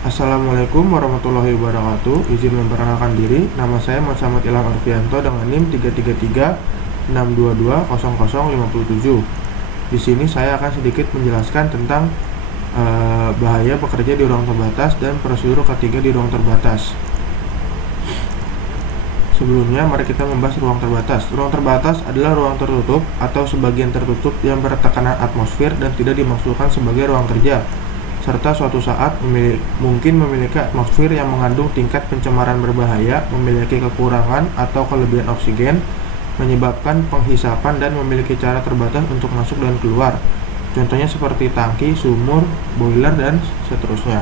Assalamualaikum warahmatullahi wabarakatuh. Izin memperkenalkan diri, nama saya Muhammad Ilham Arfianto dengan NIM 33362200057. Di sini saya akan sedikit menjelaskan tentang bahaya bekerja di ruang terbatas dan prosedur K3 di ruang terbatas. Sebelumnya, mari kita membahas ruang terbatas. Ruang terbatas adalah ruang tertutup atau sebagian tertutup yang bertekanan atmosfer dan tidak dimaksudkan sebagai ruang kerja, serta suatu saat mungkin memiliki atmosfer yang mengandung tingkat pencemaran berbahaya, memiliki kekurangan atau kelebihan oksigen, menyebabkan penghisapan dan memiliki cara terbatas untuk masuk dan keluar. Contohnya seperti tangki, sumur, boiler, dan seterusnya.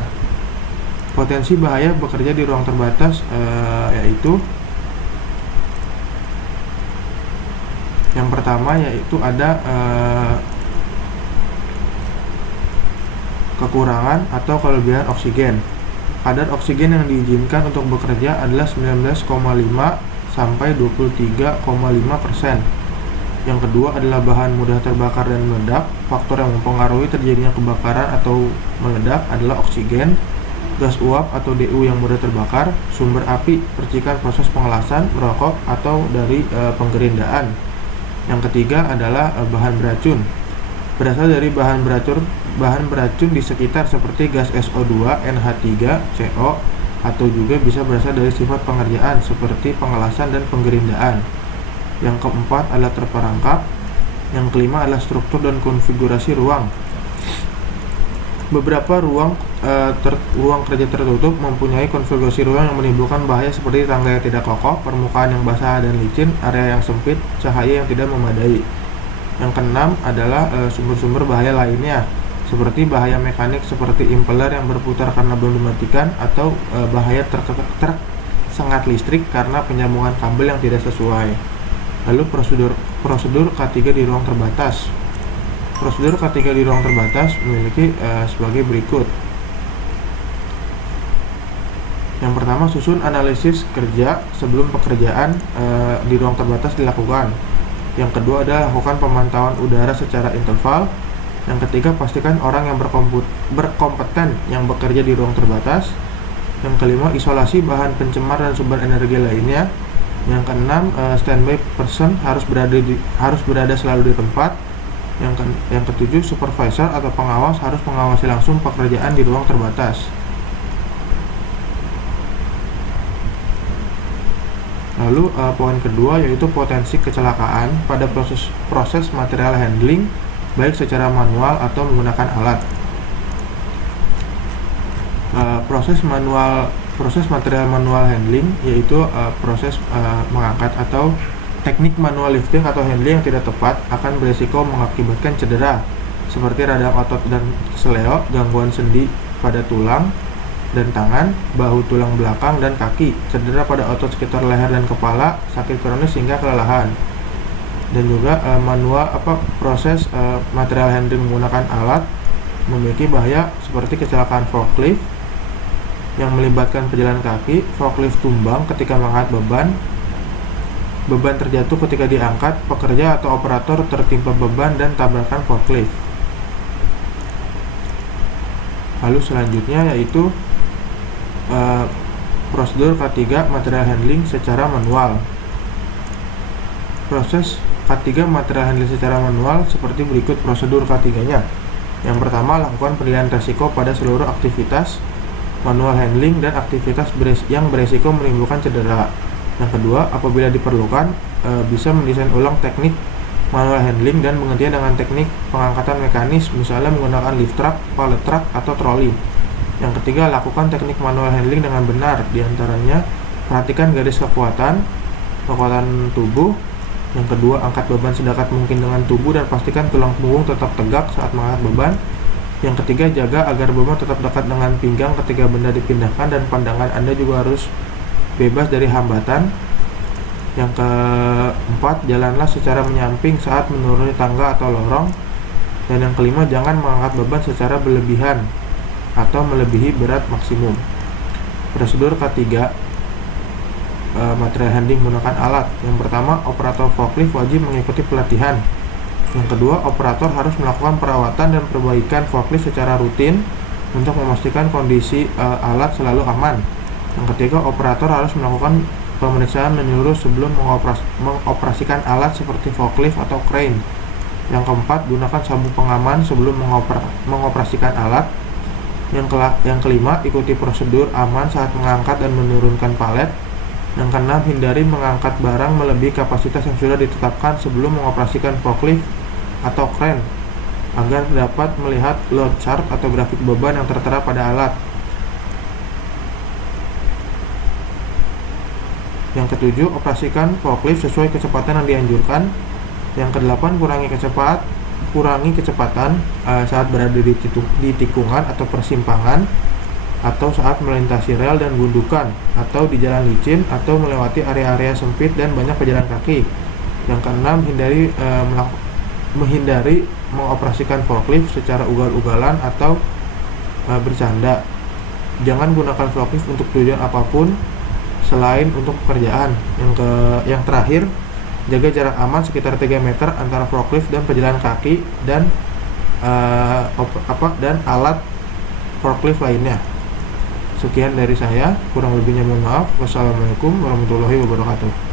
Potensi bahaya bekerja di ruang terbatas yaitu yang pertama yaitu ada kekurangan atau kelebihan oksigen. Kadar oksigen yang diizinkan untuk bekerja adalah 19,5 sampai 23,5%. Yang kedua adalah bahan mudah terbakar dan meledak. Faktor yang mempengaruhi terjadinya kebakaran atau meledak adalah oksigen, gas uap atau DU yang mudah terbakar, sumber api, percikan proses pengelasan, merokok, atau dari penggerindaan. Yang ketiga adalah bahan beracun. Berasal dari bahan beracun di sekitar seperti gas SO2, NH3, CO, atau juga bisa berasal dari sifat pengerjaan seperti pengelasan dan penggerindaan. Yang keempat adalah terperangkap. Yang kelima adalah struktur dan konfigurasi ruang. Beberapa ruang kerja tertutup mempunyai konfigurasi ruang yang menimbulkan bahaya seperti tangga yang tidak kokoh, permukaan yang basah dan licin, area yang sempit, cahaya yang tidak memadai. Yang keenam adalah sumber-sumber bahaya lainnya, seperti bahaya mekanik seperti impeller yang berputar karena belum dimatikan, atau bahaya tersengat listrik karena penyambungan kabel yang tidak sesuai. Lalu prosedur K3 di ruang terbatas. Prosedur K3 di ruang terbatas memiliki sebagai berikut. Yang pertama, susun analisis kerja sebelum pekerjaan di ruang terbatas dilakukan. Yang kedua adalah lakukan pemantauan udara secara interval. Yang ketiga, pastikan orang yang berkompeten yang bekerja di ruang terbatas. Yang kelima, isolasi bahan pencemar dan sumber energi lainnya. Yang keenam, standby person harus berada selalu di tempat. Yang ketujuh, supervisor atau pengawas harus mengawasi langsung pekerjaan di ruang terbatas. Lalu poin kedua yaitu potensi kecelakaan pada proses material handling, baik secara manual atau menggunakan alat. Proses material manual handling yaitu proses mengangkat atau teknik manual lifting atau handling yang tidak tepat akan berisiko mengakibatkan cedera seperti radang otot dan keseleo, gangguan sendi pada tulang dan tangan, bahu, tulang belakang, dan kaki, cedera pada otot sekitar leher dan kepala, sakit kronis hingga kelelahan. Dan juga proses material handling menggunakan alat memiliki bahaya seperti kecelakaan forklift yang melibatkan pejalan kaki, forklift tumbang ketika mengangkat beban terjatuh ketika diangkat, pekerja atau operator tertimpa beban dan tabrakan forklift. Lalu selanjutnya yaitu prosedur K3 material handling secara manual. Proses K3 material handling secara manual seperti berikut prosedur K3-nya. Yang pertama, lakukan penilaian resiko pada seluruh aktivitas manual handling dan aktivitas yang beresiko menimbulkan cedera. Yang kedua, apabila diperlukan, bisa mendesain ulang teknik manual handling dan menggantinya dengan teknik pengangkatan mekanis, misalnya menggunakan lift truck, pallet truck, atau troli. Yang ketiga, lakukan teknik manual handling dengan benar, diantaranya perhatikan garis kekuatan tubuh. Yang kedua, angkat beban sedekat mungkin dengan tubuh dan pastikan tulang punggung tetap tegak saat mengangkat beban. Yang ketiga, jaga agar beban tetap dekat dengan pinggang ketika benda dipindahkan dan pandangan Anda juga harus bebas dari hambatan. Yang keempat, jalanlah secara menyamping saat menuruni tangga atau lorong. Dan yang kelima, jangan mengangkat beban secara berlebihan atau melebihi berat maksimum. Prosedur K3 material handling menggunakan alat. Yang pertama, operator forklift wajib mengikuti pelatihan. Yang kedua, operator harus melakukan perawatan dan perbaikan forklift secara rutin. untuk memastikan kondisi alat selalu aman. Yang ketiga, operator harus melakukan pemeriksaan menyeluruh sebelum mengoperasikan alat seperti forklift atau crane. Yang keempat, gunakan sabuk pengaman sebelum mengoperasikan alat. Yang kelima, ikuti prosedur aman saat mengangkat dan menurunkan palet. Yang keenam, hindari mengangkat barang melebihi kapasitas yang sudah ditetapkan sebelum mengoperasikan forklift atau crane agar dapat melihat load chart atau grafik beban yang tertera pada alat. Yang ketujuh, operasikan forklift sesuai kecepatan yang dianjurkan. Yang kedelapan, kurangi kecepatan saat berada di tikungan atau persimpangan, atau saat melintasi rel dan gundukan, atau di jalan licin, atau melewati area-area sempit dan banyak pejalan kaki. Yang keenam, menghindari mengoperasikan forklift secara ugal-ugalan atau bercanda. Jangan gunakan forklift untuk tujuan apapun selain untuk pekerjaan. Yang terakhir, jaga jarak aman sekitar 3 meter antara forklift dan pejalan kaki dan alat forklift lainnya. Sekian dari saya, kurang lebihnya mohon maaf. Wassalamualaikum warahmatullahi wabarakatuh.